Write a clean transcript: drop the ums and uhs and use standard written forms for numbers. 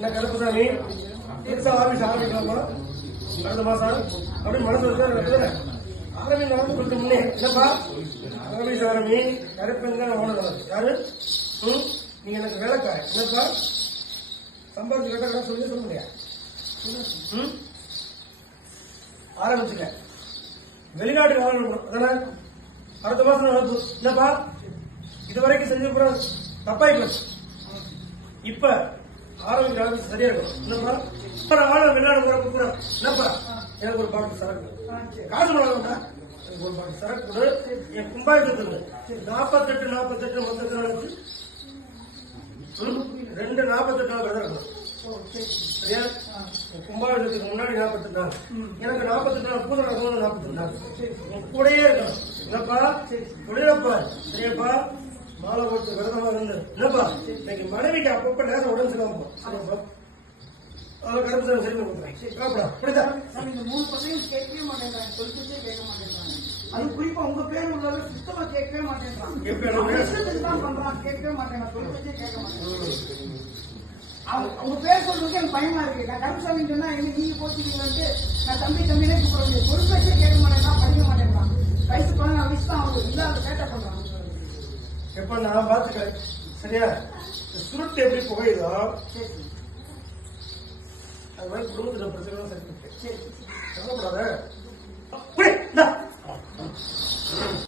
என்ன கருப்புசாமி புதுசா ஆபீஸ் ஆரம்பிக்கலாமா அடுத்த மாசம் அப்படின்னு மனசு வச்சு ஆரம்பிக்கலாம் கொஞ்சம் முன்னே என்னப்பா ஆபீஸ் ஆரம்பி கருப்பெங்க ஓனர் யாரு நீங்க எனக்கு வேலைக்கார என்னப்பா சம்பாதிச்சு கேட்டா சொல்ல முடியா ஆரம்பிச்சுக்க வெளிநாட்டுக்கு ஆரம்பிக்கணும் அதானே அடுத்த மாசம் என்னப்பா இதுவரைக்கும் செஞ்ச தப்பாயிட்டு இப்ப ஆரம்பிக்க சரியா இருக்கும் என்னப்பா ஆளும் வெளிநாடு போற கூப்பிடுறோம் என்னப்பா எனக்கு ஒரு பாட்டு சரக்கு காசு வாங்கண்டா எனக்கு ஒரு பாட்டு சரக்கு கொடு என் கும்பாயத்துக்கு 48 மொத்தத்தில் 2 48 நாள் இருக்கணும் சரியா கும்பாபிஷத்துக்கு முன்னாடி 48 நாள் எனக்கு 48 நாள் பூஜை நடக்கணும் 48 நாள் கூடயே இருக்கணும் என்னப்பா தொழிலப்பா சரியாப்பா மாலை போட்டு விரதமா இருந்து என்னப்பா இன்னைக்கு மனைவிக்கு அப்பப்ப நேரம் உடம்பு சரியாப்பா சரியாப்பா அதெல்லாம் கருப்பு சரி கொடுக்குறேன் புரியுதா இந்த 3 பசங்க கேட்கவே மாட்டேங்கிறாங்க சொல்லிட்டே கேட்க மாட்டேங்கிறாங்க அது குறிப்பா உங்க பேர் உள்ளவங்க சுத்தமா கேட்கவே மாட்டேங்கிறாங்க தான் பண்றான் கேட்கவே மாட்டேங்கிறான் சொல்லிட்டே கேட்க மாட்டேங்கிறாங்க அவங்க பேர் சொல்றதுக்கு எனக்கு பயமா இருக்கு நான் கருப்புசாமி சொன்னா என்ன நீங்க போச்சுக்கீங்கன்ட்டு நான் தம்பினே கூப்பிட சொல்லிட்டே கேட்க மாட்டேங்கிறான் படிக்க மாட்டேங்கிறான் வயசு 16 வயசு தான் அவங்க இல்லாத கேட்ட பண்றாங்க எப்ப நான் பாத்துக்கிறேன் சரியா சுருட்டு எப்படி புகையுதோ அது மாதிரி குடும்பத்துல பிரச்சனை சரி கவலைப்படாத